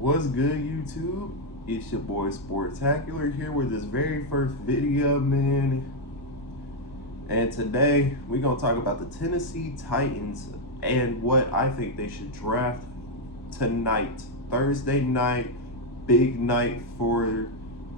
What's good, YouTube? It's your boy Sportacular here with this very first video, man. And today we're gonna talk about the Tennessee Titans and what I think they should draft tonight, Thursday night, big night for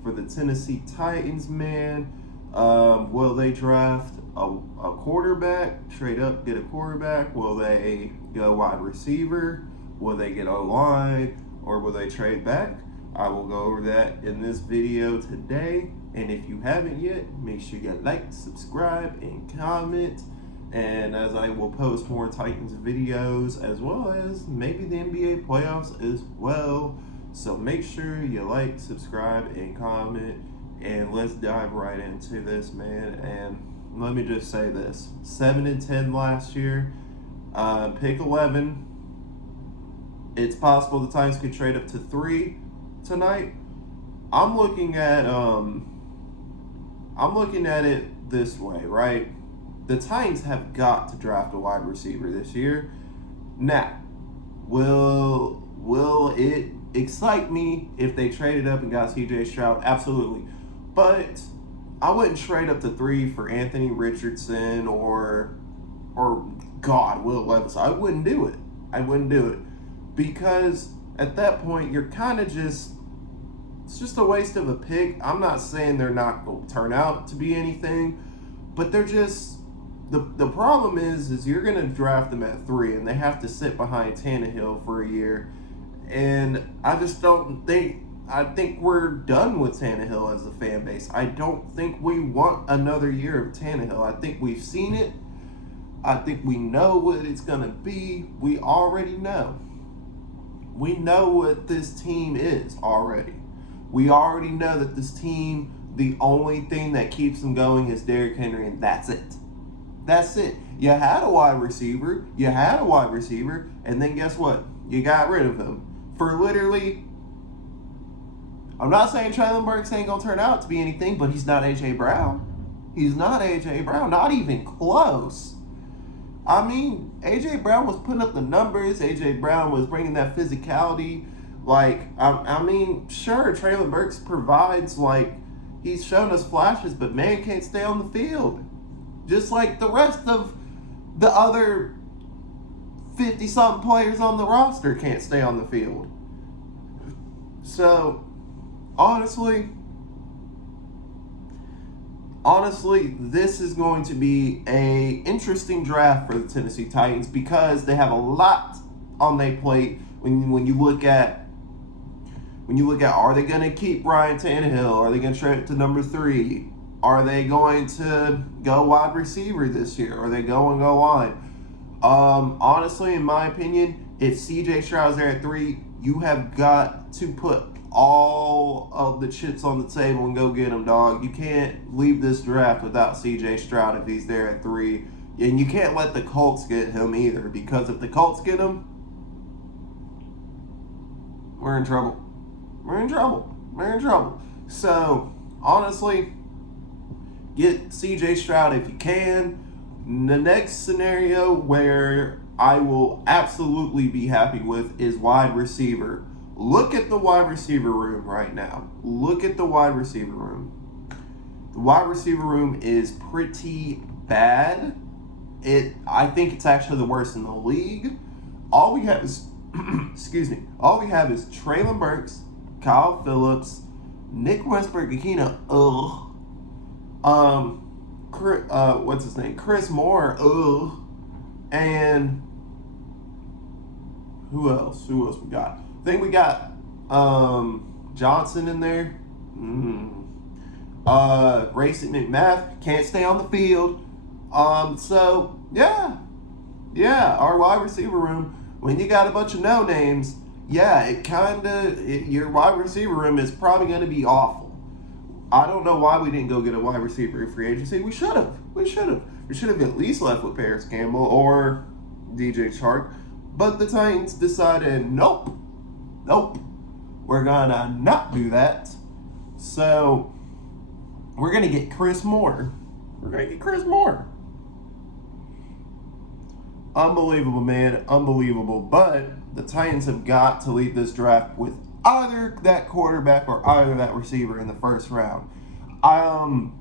the Tennessee Titans, man. Will they draft a quarterback, trade up, get a quarterback? Will they go wide receiver? Will they get O-line? Or will they trade back? I will go over that in this video today. And if you haven't yet, make sure you like, subscribe, and comment. And as I will post more Titans videos, as well as maybe the NBA playoffs as well. So make sure you like, subscribe, and comment. And let's dive right into this, man. And let me just say this: 7-10 last year. Pick 11. It's possible the Titans could trade up to 3 tonight. I'm looking at it this way, right? The Titans have got to draft a wide receiver this year. Now, will it excite me if they traded up and got CJ Stroud? Absolutely. But I wouldn't trade up to 3 for Anthony Richardson or Will Levis. I wouldn't do it. Because at that point, you're kind of it's just a waste of a pick. I'm not saying they're not going to turn out to be anything, but they're just, the problem is you're going to draft them at 3 and they have to sit behind Tannehill for a year. And I just don't think, I think we're done with Tannehill as a fan base. I don't think we want another year of Tannehill. I think we've seen it. I think we know what it's going to be. We already know. We know what this team is already. We already know that this team, the only thing that keeps them going is Derrick Henry, and that's it. That's it. You had a wide receiver, and then guess what? You got rid of him for literally, I'm not saying Treylon Burks ain't going to turn out to be anything, but he's not A.J. Brown. He's not A.J. Brown, not even close. I mean, A.J. Brown was putting up the numbers. A.J. Brown was bringing that physicality. I mean, sure, Treylon Burks provides, he's shown us flashes, but man can't stay on the field. Just like the rest of the other 50-something players on the roster can't stay on the field. So, honestly, this is going to be a interesting draft for the Tennessee Titans because they have a lot on their plate. When you look at are they going to keep Ryan Tannehill? Are they going to trade it to number 3? Are they going to go wide receiver this year? Are they going to go line? Honestly, in my opinion, if CJ Stroud's there at 3, you have got to put all of the chips on the table and go get him, dog. You can't leave this draft without CJ Stroud if he's there at 3. And you can't let the Colts get him either, because if the Colts get him, we're in trouble. So, honestly, get CJ Stroud if you can. The next scenario where I will absolutely be happy with is wide receiver. Look at the wide receiver room right now. The wide receiver room is pretty bad. I think it's actually the worst in the league. All we have is all we have is Treylon Burks, Kyle Phillips, Nick Westbrook-Ikhine, what's his name? Chris Moore, and who else we got? I think we got Johnson in there. Racing McMath can't stay on the field. So yeah, our wide receiver room, when you got a bunch of no names, your wide receiver room is probably going to be awful. I don't know why we didn't go get a wide receiver in free agency. We should have. We should have at least left with Paris Campbell or DJ Chark. But the Titans decided, nope, we're gonna not do that. So we're gonna get Chris Moore. Unbelievable, man. Unbelievable. But the Titans have got to lead this draft with either that quarterback or either that receiver in the first round. Now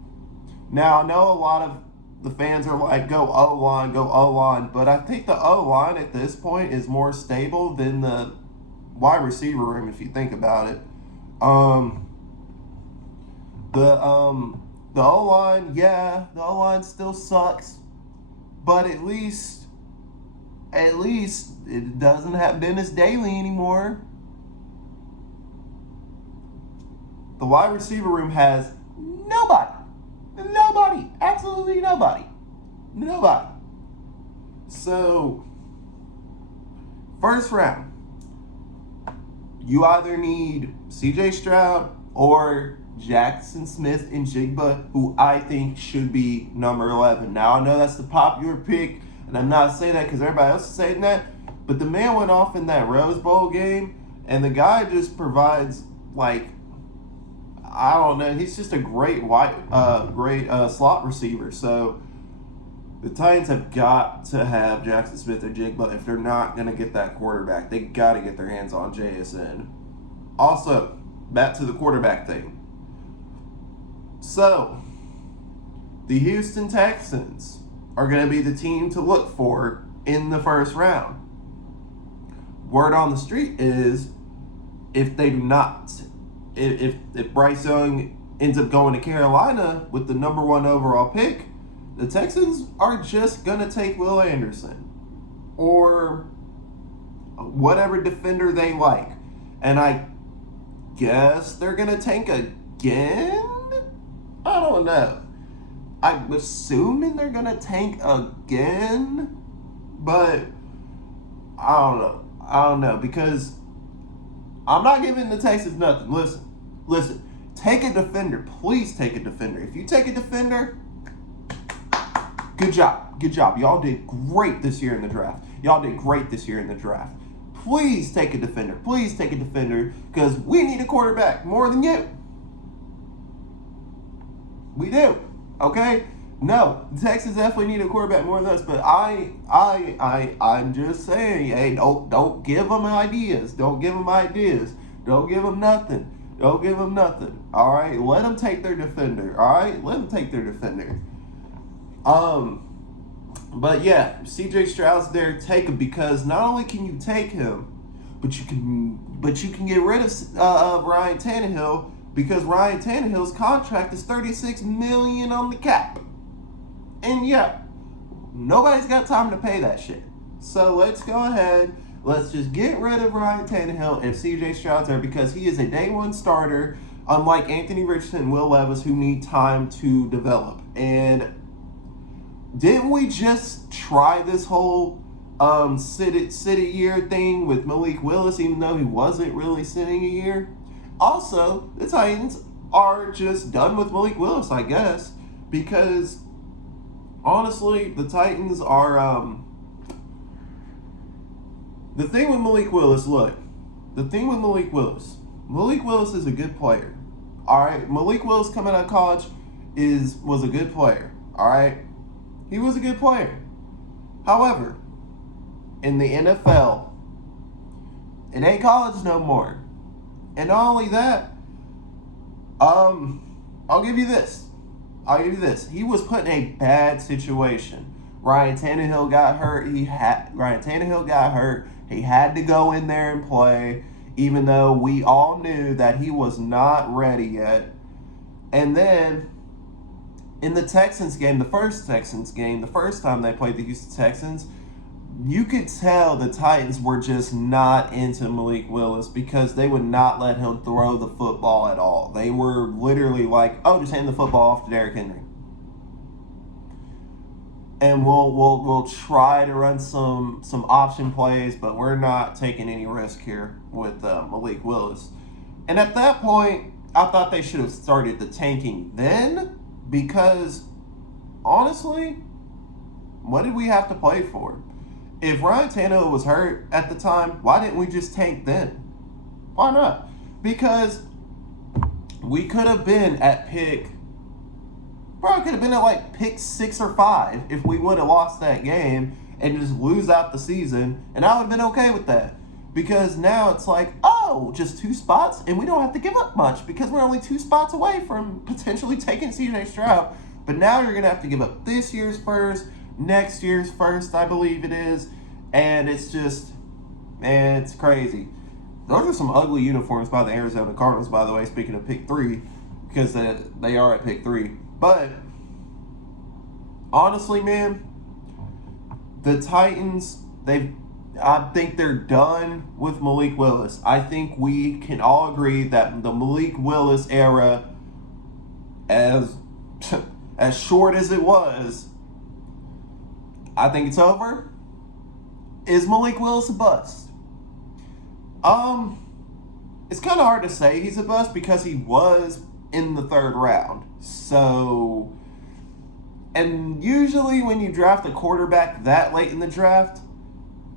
I know a lot of the fans are like, go O-line, go O-line, but I think the O-line at this point is more stable than the wide receiver room if you think about it. The O-line, yeah, the O-line still sucks, but at least it doesn't have Dennis Daly anymore. The wide receiver room has nobody. Nobody. Absolutely nobody. Nobody. So, first round, you either need CJ Stroud or Jackson Smith-Njigba, who I think should be number 11. Now, I know that's the popular pick, and I'm not saying that because everybody else is saying that, but the man went off in that Rose Bowl game, and the guy just provides, like, I don't know, he's just a great slot receiver. So the Titans have got to have Jackson Smith-Njigba if they're not going to get that quarterback. They got to get their hands on JSN. Also, back to the quarterback thing. So, the Houston Texans are going to be the team to look for in the first round. Word on the street is if they do not, if Bryce Young ends up going to Carolina with the number 1 overall pick, the Texans are just going to take Will Anderson or whatever defender they like. And I guess they're going to tank again? I don't know. I'm assuming they're going to tank again, but I don't know because I'm not giving the Texans nothing. Listen. Take a defender. Please take a defender. If you take a defender, good job. Y'all did great this year in the draft. Please take a defender. Because we need a quarterback more than you. We do. Okay? No, the Texans definitely need a quarterback more than us, but I'm just saying, hey, don't give them ideas. Don't give them nothing. All right? Let them take their defender. All right? But yeah, CJ Stroud's there. Take him because not only can you take him, but you can get rid of Ryan Tannehill because Ryan Tannehill's contract is $36 million on the cap. And yeah, nobody's got time to pay that shit. So let's go ahead. Let's just get rid of Ryan Tannehill if CJ Stroud's there because he is a day 1 starter, unlike Anthony Richardson and Will Levis who need time to develop. And didn't we just try this whole sit a year thing with Malik Willis even though he wasn't really sitting a year? Also, the Titans are just done with Malik Willis, I guess, because honestly, the Titans are, the thing with Malik Willis is a good player. All right, Malik Willis coming out of college was a good player. All right, he was a good player. However, in the NFL, it ain't college no more. And not only that, I'll give you this. He was put in a bad situation. Ryan Tannehill got hurt. He had to go in there and play, even though we all knew that he was not ready yet. And then in the Texans game, the first time they played the Houston Texans, you could tell the Titans were just not into Malik Willis because they would not let him throw the football at all. They were literally like, oh, just hand the football off to Derrick Henry. And we'll try to run some option plays, but we're not taking any risk here with Malik Willis. And at that point, I thought they should have started the tanking then because, honestly, what did we have to play for? If Ryan Tannehill was hurt at the time, why didn't we just tank then? Why not? Because we could have been at pick 6 or 5 if we would have lost that game and just lose out the season, and I would have been okay with that. because now it's like, oh, just 2 spots, and we don't have to give up much because we're only 2 spots away from potentially taking CJ Stroud. But now you're going to have to give up this year's first, next year's first, I believe it is, and it's just, man, it's crazy. Those are some ugly uniforms by the Arizona Cardinals, by the way, speaking of pick 3, because they are at pick 3. But honestly, man, the Titans, I think they're done with Malik Willis. I think we can all agree that the Malik Willis era, as short as it was, I think it's over. Is Malik Willis a bust? It's kind of hard to say he's a bust because he was in the 3rd round. So, and usually when you draft a quarterback that late in the draft,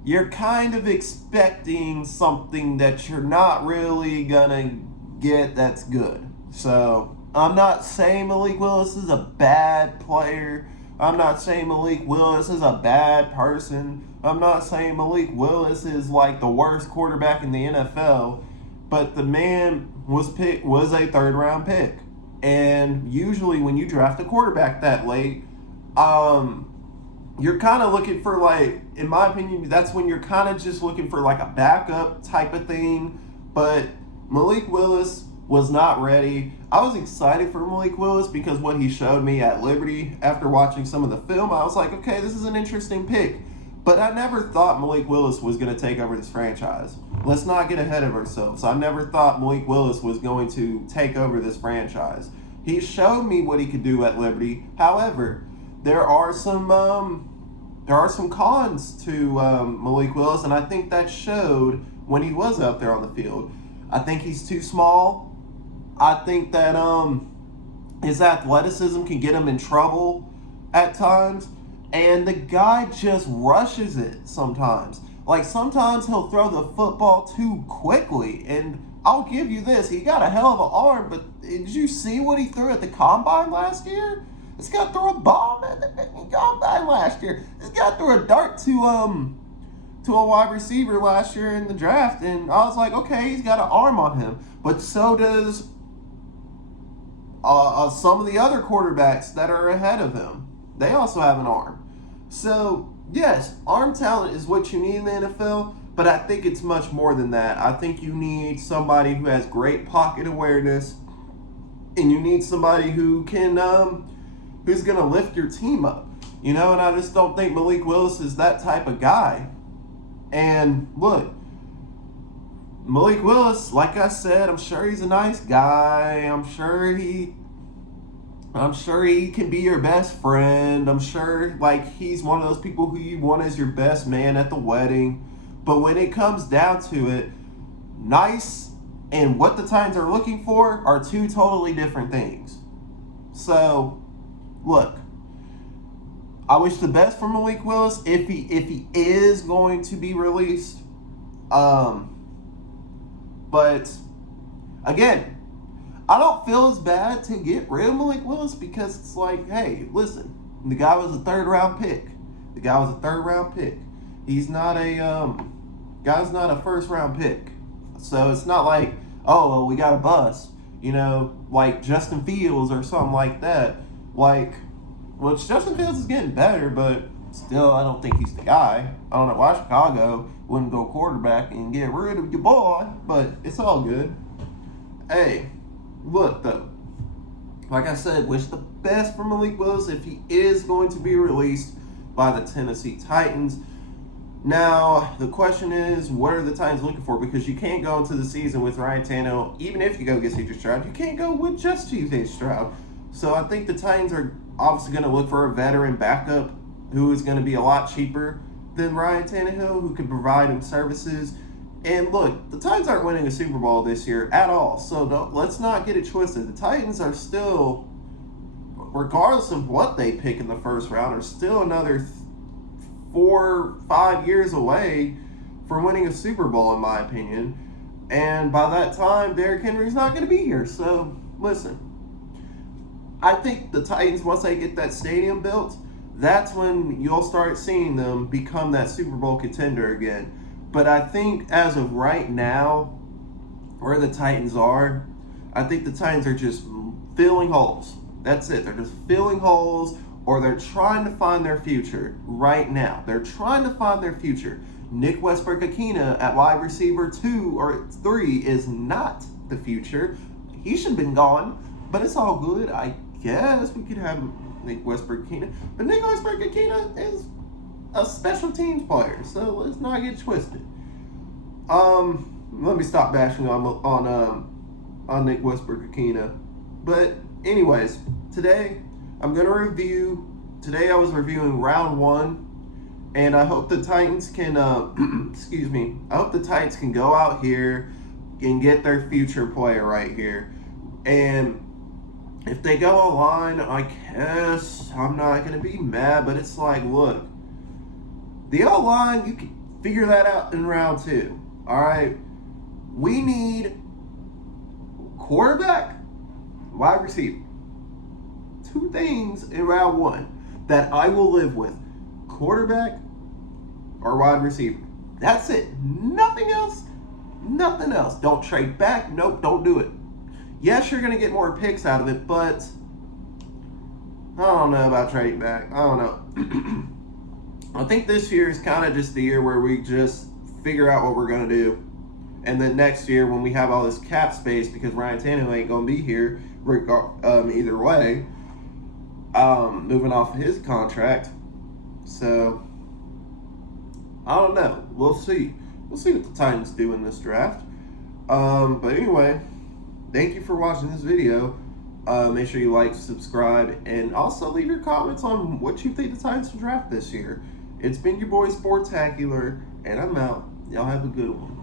you're kind of expecting something that you're not really gonna get that's good. So, I'm not saying Malik Willis is a bad player. I'm not saying Malik Willis is a bad person. I'm not saying Malik Willis is like the worst quarterback in the NFL. But the man was a 3rd round pick. And usually when you draft a quarterback that late, you're kind of looking for, like, in my opinion, that's when you're kind of just looking for like a backup type of thing. But Malik Willis was not ready. I was excited for Malik Willis because what he showed me at Liberty after watching some of the film, I was like, okay, this is an interesting pick. But I never thought Malik Willis was going to take over this franchise. Let's not get ahead of ourselves. I never thought Malik Willis was going to take over this franchise. He showed me what he could do at Liberty. However, there are some cons to Malik Willis, and I think that showed when he was out there on the field. I think he's too small. I think that his athleticism can get him in trouble at times. And the guy just rushes it sometimes. Like, sometimes he'll throw the football too quickly. And I'll give you this. He got a hell of an arm, but did you see what he threw at the Combine last year? This guy threw a bomb at the Combine last year. This guy threw a dart to a wide receiver last year in the draft. And I was like, okay, he's got an arm on him. But so does some of the other quarterbacks that are ahead of him. They also have an arm. So, yes, arm talent is what you need in the NFL, but I think it's much more than that. I think you need somebody who has great pocket awareness, and you need somebody who can, who's going to lift your team up. You know, and I just don't think Malik Willis is that type of guy. And look, Malik Willis, like I said, I'm sure he's a nice guy. I'm sure he can be your best friend. I'm sure, like, he's one of those people who you want as your best man at the wedding. But when it comes down to it, nice and what the Titans are looking for are 2 totally different things. So, look, I wish the best for Malik Willis if he is going to be released. But, again, I don't feel as bad to get rid of Malik Willis because it's like, hey, listen, the guy was a 3rd round pick. He's not guy's not a 1st round pick. So it's not like, oh, well, we got a bust, you know, like Justin Fields or something like that. Like, which Justin Fields is getting better, but still, I don't think he's the guy. I don't know why Chicago wouldn't go quarterback and get rid of your boy, but it's all good. Hey, look, though, like I said, wish the best for Malik Willis if he is going to be released by the Tennessee Titans. Now, the question is, what are the Titans looking for? Because you can't go into the season with Ryan Tannehill, even if you go get C.J. Stroud, you can't go with just C.J. Stroud. So I think the Titans are obviously going to look for a veteran backup who is going to be a lot cheaper than Ryan Tannehill, who can provide him services. And look, the Titans aren't winning a Super Bowl this year at all. So let's not get it twisted. The Titans are still, regardless of what they pick in the 1st round, are still another 4 or 5 years away from winning a Super Bowl, in my opinion. And by that time, Derrick Henry's not going to be here. So, listen, I think the Titans, once they get that stadium built, that's when you'll start seeing them become that Super Bowl contender again. But I think as of right now, where the Titans are, I think the Titans are just filling holes. That's it. They're just filling holes, or they're trying to find their future right now. They're trying to find their future. Nick Westbrook-Ikhine at wide receiver 2 or 3 is not the future. He should have been gone, but it's all good. I guess we could have Nick Westbrook-Ikhine. But Nick Westbrook-Ikhine is a special teams player, so let's not get twisted. Let me stop bashing on Nick Westbrook-Ikhine. But anyways, today I was reviewing round 1, and I hope the Titans can excuse me. I hope the Titans can go out here and get their future player right here. And if they go online, I guess I'm not going to be mad, but it's like, look, the O-line, you can figure that out in round 2. All right? We need quarterback, wide receiver. 2 things in round 1 that I will live with. Quarterback or wide receiver. That's it. Nothing else. Nothing else. Don't trade back. Nope, don't do it. Yes, you're going to get more picks out of it, but I don't know about trading back. I don't know. I think this year is kind of just the year where we just figure out what we're going to do. And then next year, when we have all this cap space, because Ryan Tannehill ain't going to be here either way, moving off his contract. So, I don't know. We'll see. We'll see what the Titans do in this draft. But anyway, thank you for watching this video. Make sure you like, subscribe, and also leave your comments on what you think the Titans will draft this year. It's been your boy Sportacular, and I'm out. Y'all have a good one.